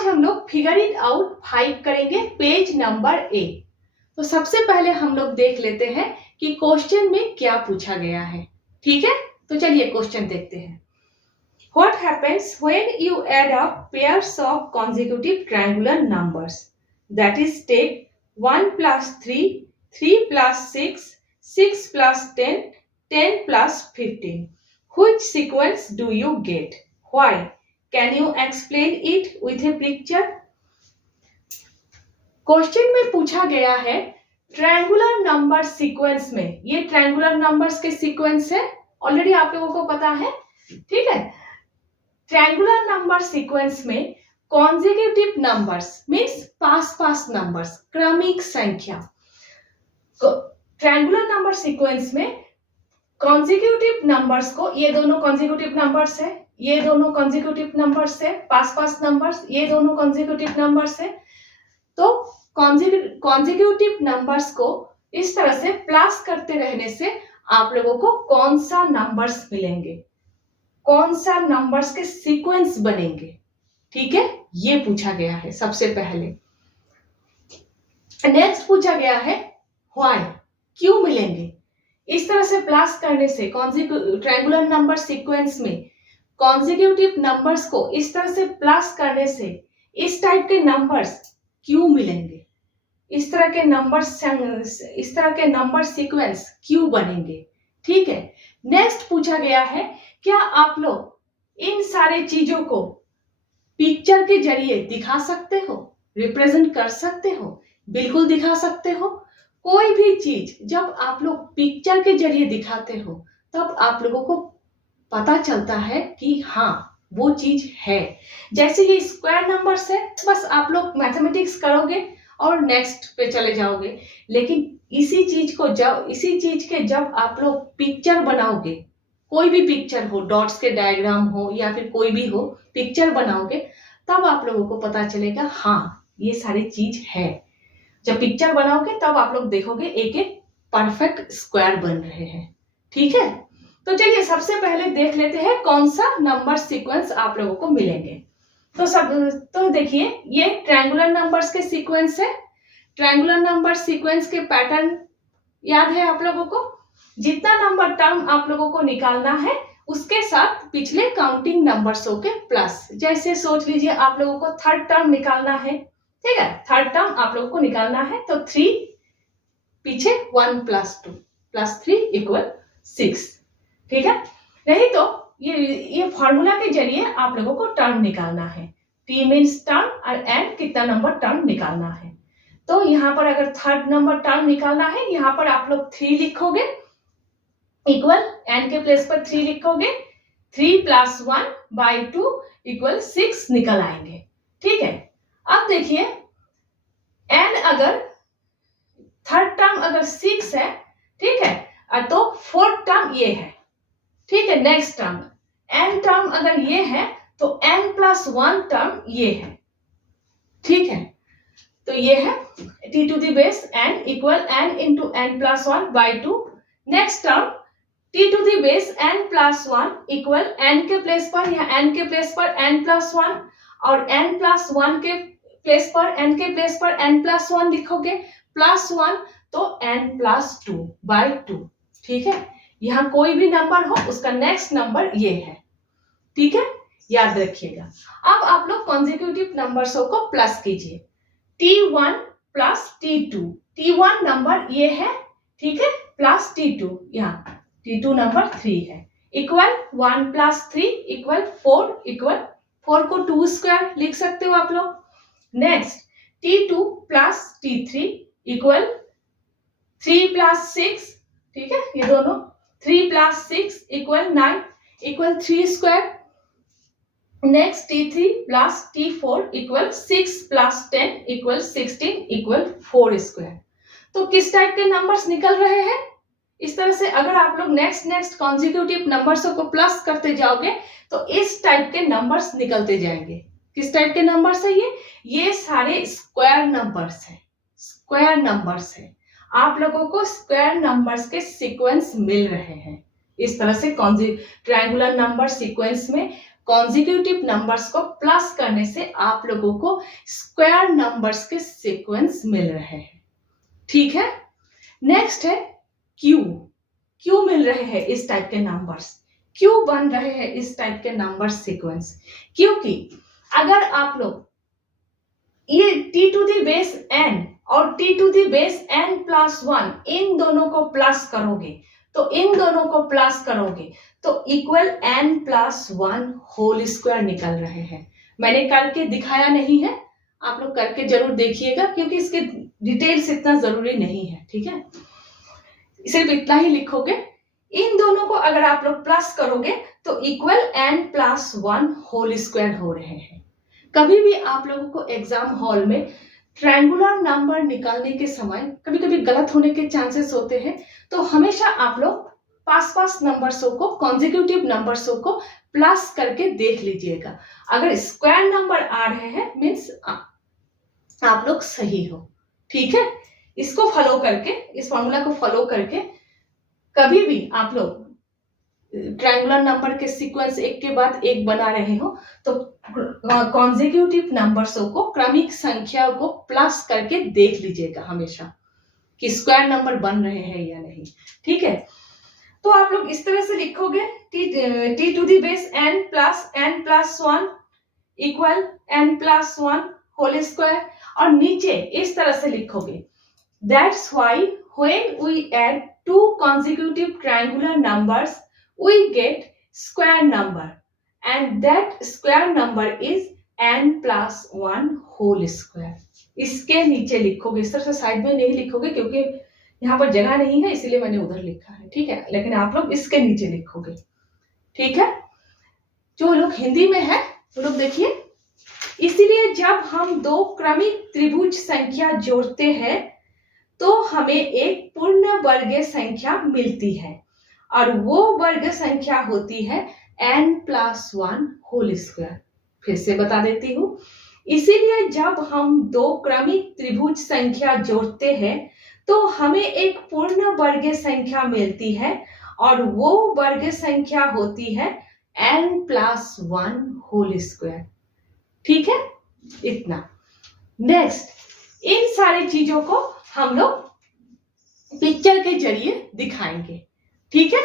आज हम लोग फिगर इट आउट 5 करेंगे पेज नंबर 8। तो सबसे पहले हम लोग देख लेते हैं कि क्वेश्चन में क्या पूछा गया है। ठीक है, तो चलिए क्वेश्चन देखते हैं। What happens when you add up pairs of consecutive triangular numbers? That is, take 1 plus 3, 3 plus 6, 6 plus 10, 10 plus 15. Which sequence do you get? Why? Can you explain it with a picture? Question में पूछा गया है triangular number sequence में। ये triangular numbers के sequence है, already आप लोगों को पता है। ठीक है, ट्रायंगुलर नंबर सीक्वेंस में कॉन्जिक्यूटिव नंबर्स मींस पास नंबर्स, क्रमिक संख्या। ट्रायंगुलर नंबर सीक्वेंस में कॉन्जिक्यूटिव नंबर्स को, ये दोनों कॉन्जिक्यूटिव नंबर्स है, ये दोनों कॉन्जिक्यूटिव नंबर्स है, पास नंबर्स, ये दोनों कॉन्जिक्यूटिव नंबर्स है। तो कॉन्जिक्यूटिव नंबर्स को इस तरह से प्लस करते रहने से आप लोगों को कौन सा नंबर्स मिलेंगे, कौन सा नंबर्स के सीक्वेंस बनेंगे। ठीक है, ये पूछा गया है सबसे पहले। नेक्स्ट पूछा गया है व्हाई, क्यों मिलेंगे। इस तरह से प्लस करने से ट्रायंगुलर नंबर सीक्वेंस में कॉन्जिक्यूटिव नंबर्स को इस तरह से प्लस करने से इस टाइप के नंबर्स क्यों मिलेंगे, इस तरह के नंबर सीक्वेंस क्यों बनेंगे। ठीक है, नेक्स्ट पूछा गया है क्या आप लोग इन सारे चीजों को पिक्चर के जरिए दिखा सकते हो, रिप्रेजेंट कर सकते हो। बिल्कुल दिखा सकते हो। कोई भी चीज जब आप लोग पिक्चर के जरिए दिखाते हो तब आप लोगों को पता चलता है कि हाँ वो चीज है। जैसे ये स्क्वायर नंबर्स है, बस आप लोग मैथमेटिक्स करोगे और नेक्स्ट पे चले जाओगे। लेकिन इसी चीज के जब आप लोग पिक्चर बनाओगे, कोई भी पिक्चर हो, डॉट्स के डायग्राम हो या फिर कोई भी हो, पिक्चर बनाओगे, तब आप लोगों को पता चलेगा हाँ ये सारी चीज है। जब पिक्चर बनाओगे तब आप लोग देखोगे एक एक परफेक्ट स्क्वायर बन रहे हैं। ठीक है, तो चलिए सबसे पहले देख लेते हैं कौन सा नंबर सीक्वेंस आप लोगों को मिलेंगे। तो देखिए ये ट्रायंगुलर नंबर्स के सीक्वेंस है। ट्रायंगुलर नंबर सीक्वेंस के पैटर्न याद है आप लोगों को। जितना नंबर टर्म आप लोगों को निकालना है उसके साथ पिछले काउंटिंग नंबर्सों के प्लस। जैसे सोच लीजिए आप लोगों को थर्ड टर्म निकालना है। ठीक है, थर्ड टर्म आप लोगों को निकालना है तो 3 पीछे 1 + 2 + 3 = 6। ठीक है, नहीं तो ये फॉर्मूला के जरिए आप लोगों को टर्म निकालना है। टी मीन्स टर्म और एन कितना नंबर टर्म निकालना है। तो यहाँ पर अगर थर्ड नंबर टर्म निकालना है, यहाँ पर आप लोग 3 लिखोगे इक्वल एन के प्लेस पर 3 लिखोगे, 3 + 1/2 = 6 निकल आएंगे। ठीक है, अब देखिए एन अगर थर्ड टर्म अगर 6 है, ठीक है, तो फोर्थ टर्म ये है। ठीक है, नेक्स्ट टर्म एन टर्म अगर ये है तो n + 1 टर्म ये है। ठीक है, तो ये है t⁻n = n × n + 1/2। Next term t⁻n + 1 = n के प्लेस पर या n के प्लेस पर n + 1 और n + 1 के प्लेस पर n के प्लेस पर n + 1 लिखोगे +1 तो n + 2/2। ठीक है, यहाँ कोई भी नंबर हो उसका नेक्स्ट नंबर ये है। ठीक है, याद रखिएगा। अब आप लोग कॉन्जिक्यूटिव नंबर्सों को प्लस कीजिए। t1 + t2, t1 नंबर ये है, ठीक है, प्लस t2, यहाँ t2 नंबर 3 है, इक्वल 1 + 3 = 4, इक्वल 4 को 2 स्क्वायर लिख सकते हो आप लोग। नेक्स्ट t2 + t3 = 3 + 6, ठीक है, ये दोनों 3 + 6 = 9, equal 3 square. Next t3 + t4 = 6 + 10 = 16, equal 4 square. तो किस टाइप के नंबर्स निकल रहे हैं इस तरह से। अगर आप लोग नेक्स्ट कॉन्जिक्यूटिव नंबर्सों को प्लस करते जाओगे तो इस टाइप के नंबर्स निकलते जाएंगे। किस टाइप के नंबर्स है ये सारे स्क्वायर नंबर्स है, स्क्वायर नंबर्स है। आप लोगों को स्क्वायर नंबर्स के सीक्वेंस मिल रहे हैं। इस तरह से ट्रायंगुलर नंबर सीक्वेंस में कॉन्जिक्यूटिव नंबर्स को प्लस करने से आप लोगों को स्क्वायर नंबर्स के सीक्वेंस मिल रहे हैं। ठीक है, नेक्स्ट है क्यू मिल रहे हैं इस टाइप के नंबर्स, क्यों बन रहे हैं इस टाइप के नंबर सीक्वेंस, क्योंकि अगर आप लोग ये t to the base n और t to the base n plus 1 इन दोनों को प्लस करोगे तो equal n plus 1 whole square निकल रहे हैं। मैंने करके दिखाया नहीं है, आप लोग करके जरूर देखिएगा क्योंकि इसके डिटेल्स इतना जरूरी नहीं है। ठीक है, सिर्फ इतना ही लिखोगे, इन दोनों को अगर आप लोग प्लस करोगे तो equal n plus 1 whole square हो रहे हैं। कभी भी आप लोगों को एग्जाम हॉल में ट्रायंगुलर नंबर निकालने के समय कभी कभी गलत होने के चांसेस होते हैं, तो हमेशा आप लोग पास नंबर्सों को, कॉन्जिक्यूटिव नंबर्सों को प्लस करके देख लीजिएगा। अगर स्क्वायर नंबर आ रहे हैं मीन्स आप लोग सही हो। ठीक है, इसको फॉलो करके, इस फॉर्मूला को फॉलो करके कभी भी आप लोग ट्रायंगुलर नंबर के सीक्वेंस एक के बाद एक बना रहे हो तो कॉन्जिक्यूटिव नंबर्सों को, क्रमिक संख्या को प्लस करके देख लीजिएगा हमेशा कि स्क्वायर नंबर बन रहे हैं या नहीं। ठीक है, तो आप लोग इस तरह से लिखोगे t to the base n plus 1 equal n plus 1 whole square, और नीचे इस तरह से लिखोगे that's why when we add two consecutive triangular numbers we get square number and that square number is n plus 1 whole square। इसके नीचे लिखोगे, इस तरह से साइड में नहीं लिखोगे क्योंकि यहाँ पर जगह नहीं है इसलिए मैंने उधर लिखा है। ठीक है, लेकिन आप लोग इसके नीचे लिखोगे। ठीक है, जो लोग हिंदी में है वो लोग देखिए, इसीलिए जब हम दो क्रमिक त्रिभुज संख्या जोड़ते हैं तो हमें एक पूर्ण वर्ग संख्या मिलती है और वो वर्ग संख्या होती है n प्लस 1 होल स्क्वायर। फिर से बता देती हूँ, इसीलिए जब हम दो क्रमिक त्रिभुज संख्या जोड़ते हैं तो हमें एक पूर्ण वर्ग संख्या मिलती है और वो वर्ग संख्या होती है n प्लस 1 होल स्क्वायर। ठीक है, इतना। नेक्स्ट, इन सारी चीजों को हम लोग पिक्चर के जरिए दिखाएंगे। ठीक है,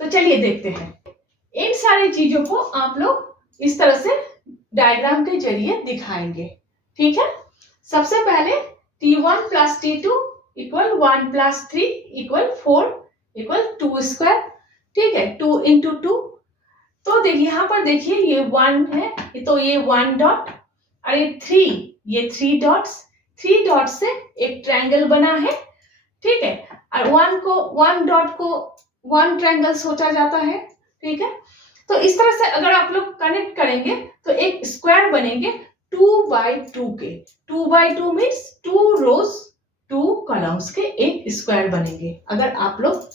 तो चलिए देखते हैं। इन सारी चीजों को आप लोग इस तरह से डायग्राम के जरिए दिखाएंगे। ठीक है, सबसे पहले t1 plus t2 equal 1 plus 3 equal 4 equal 2 square. ठीक है, 2 इंटू 2। तो देखिए यहाँ पर देखिए ये 1 है तो ये 1 डॉट और ये 3 डॉट्स, 3 डॉट से एक ट्रायंगल बना है। ठीक है, और 1 डॉट को 1 ट्रायंगल सोचा जाता है। ठीक है, तो इस तरह से अगर आप लोग कनेक्ट करेंगे तो एक स्क्वायर बनेंगे 2/2 के। 2/2 मीन्स 2 रोज 2 कॉलम्स के एक स्क्वायर बनेंगे। अगर आप लोग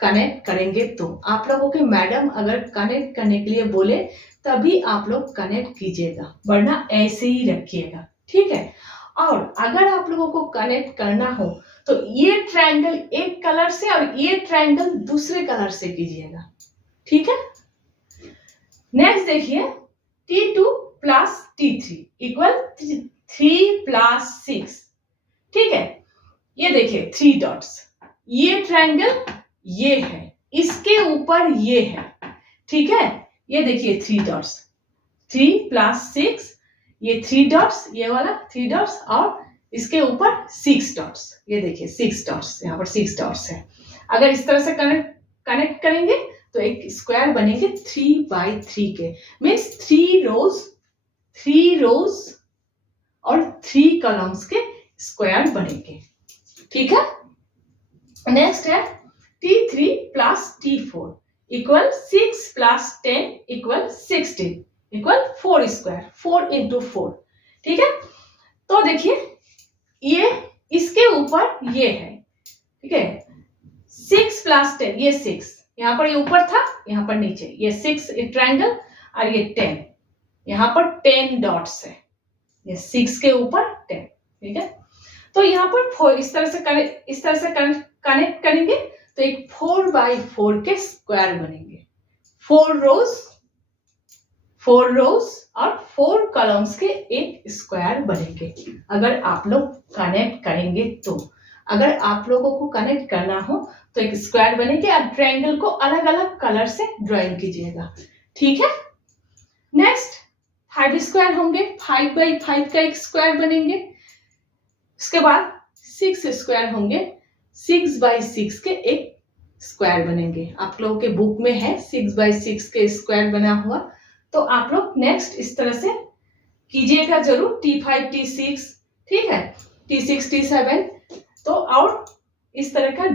कनेक्ट करेंगे तो आप लोगों के मैडम अगर कनेक्ट करने के लिए बोले तभी आप लोग कनेक्ट कीजिएगा, वरना ऐसे ही रखिएगा। ठीक है, और अगर आप लोगों को कनेक्ट करना हो तो ये ट्रायंगल एक कलर से और ये ट्रायंगल दूसरे कलर से कीजिएगा। ठीक है, नेक्स्ट देखिए t2 plus t3 equal 3 plus 6। ठीक है, ये देखिए 3 डॉट्स, ये ट्रायंगल ये है, इसके ऊपर ये है। ठीक है, ये देखिए 3 डॉट्स, 3 प्लस 6, ये 3 डॉट्स, ये वाला 3 डॉट्स और इसके ऊपर 6 डॉट्स। ये देखिए 6 डॉट्स, यहाँ पर 6 डॉट्स है। अगर इस तरह से कनेक्ट करेंगे तो एक स्क्वायर बनेंगे 3/3 के, मीन्स 3 रोज और 3 कॉलम्स के स्क्वायर बनेंगे। ठीक है, नेक्स्ट है t3 plus t4 equal 6 plus 10 equal 16 equal 4 square, 4 into 4। ठीक है, तो देखिए ये इसके ऊपर ये है। ठीक है, 6 प्लस 10, ये 6 यहाँ पर, ये ऊपर था, यहाँ पर नीचे, ये 6 ट्रायंगल और ये 10, यहाँ पर 10 डॉट्स है, ये 6 के ऊपर 10। ठीक है, तो यहाँ पर इस तरह से कनेक्ट करेंगे तो एक 4/4 के स्क्वायर बनेंगे। 4 रोज 4 रोज और 4 कॉलम्स के एक स्क्वायर बनेंगे अगर आप लोग कनेक्ट करेंगे तो। अगर आप लोगों को कनेक्ट करना हो तो एक स्क्वायर बनेंगे। आप ट्रायंगल को अलग अलग कलर से ड्राइंग कीजिएगा, ठीक है। नेक्स्ट 5 स्क्वायर होंगे, 5 बाई 5 का एक स्क्वायर बनेंगे। उसके बाद 6 स्क्वायर होंगे, 6 बाई 6 के एक स्क्वायर बनेंगे। आप लोगों के बुक में है 6 बाई 6 के स्क्वायर बना हुआ, तो आप लोग नेक्स्ट इस तरह से कीजिएगा जरूर। T5 T6, ठीक है, T6 T7, तो और इस तरह का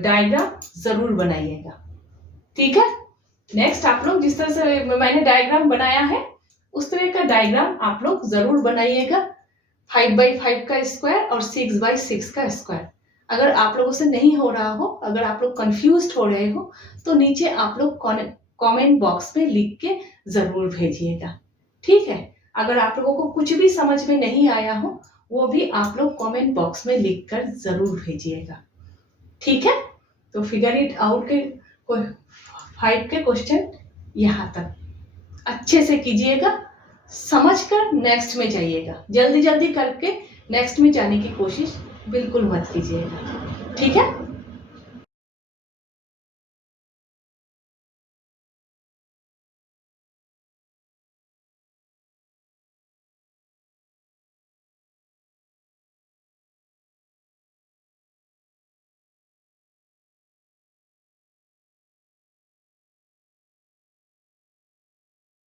डायग्राम जरूर बनाइएगा, ठीक है। नेक्स्ट आप लोग जिस तरह से मैंने डायग्राम बनाया है उस तरह का डायग्राम आप लोग जरूर बनाइएगा। 5 बाई 5 का स्क्वायर और 6 बाई 6 का स्क्वायर। अगर आप लोगों से नहीं हो रहा हो, अगर आप लोग कंफ्यूज्ड हो रहे हो, तो नीचे आप लोग कमेंट बॉक्स में लिख के जरूर भेजिएगा, ठीक है। अगर आप लोगों को कुछ भी समझ में नहीं आया हो वो भी आप लोग कमेंट बॉक्स में लिख कर जरूर भेजिएगा, ठीक है। तो फिगर इट आउट के 5 के क्वेश्चन यहाँ तक अच्छे से कीजिएगा, समझकर नेक्स्ट में जाइएगा। जल्दी जल्दी करके नेक्स्ट में जाने की कोशिश बिल्कुल मत कीजिएगा, ठीक है।